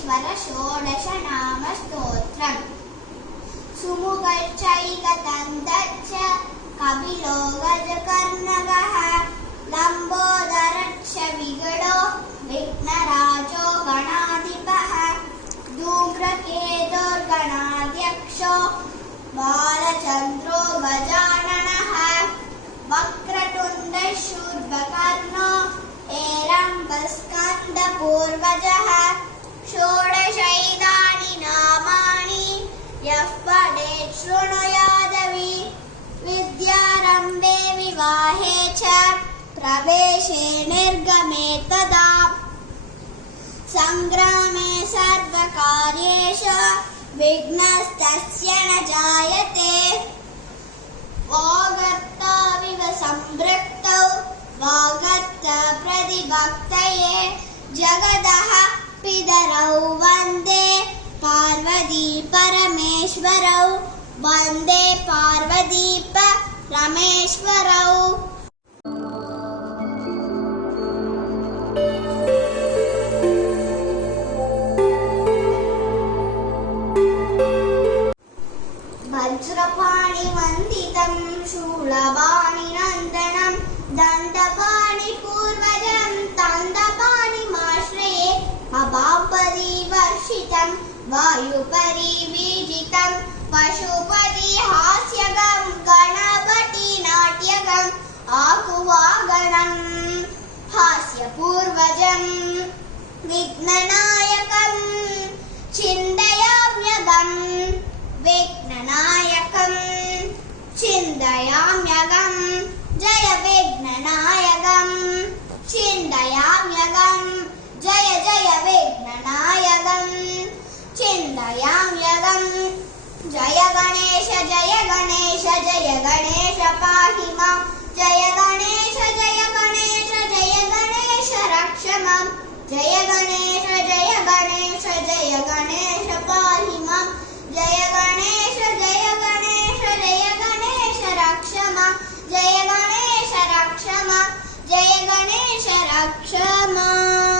गणेश्वर षोडश नाम स्तोत्रम् सुमुखश्चैकदन्तश्च कपिलो गजकर्णकः लम्बोदरश्च विगडो विघ्नराजो गणाधिपः धूम्रकेतुर्गणाध्यक्षो बालचन्द्रो गजाननः वक्रतुण्डः शूर्पकर्णो हेरम्बस्कन्दपूर्वजः षोडशैतानि नामानि यः पठेत् शृणुयादवि विद्यारम्भे विवाहे च प्रवेशे निर्गमे तदा सङ्ग्रामे सर्वकार्येषु विघ्नस्तस्य न जायते वागर्ताविव सम्पृक्तौ वागर्त प्रतिभक्तये जगदः पितरौ वन्दे पार्वती परमेश्वरौ वन्दे पार्वती परमेश्वरौ वज्रपाणिवन्दितं शूलपाणिनन्दनं दण्डपाणिपूर्वजं तन्दपाणिमाश्रये अपापरिवर्षितं वायुपरिवीजितं पशुपतिहास्यकं गणपतिनाट्यकम् आकुवागनं हास्यपूर्वजं विघ्ननायकं चिन्तयाम्यहम् विघ्ननायकं चिन्तयाम्यहं जय विघ्ननायकं चिन्तयाम्यहं जय जय विघ्ननायकं चिन्तयाम्यहं जय गणेश जय गणेश जय गणेश पाहि मां जय गणेश जय गणेश जय गणेश रक्ष मां जय गणेश जय गणेश जय गणेश पाहि मां जय गणेश जय गणेश जय गणेश रक्ष मां जय गणेश रक्ष मां जय गणेश रक्ष मां।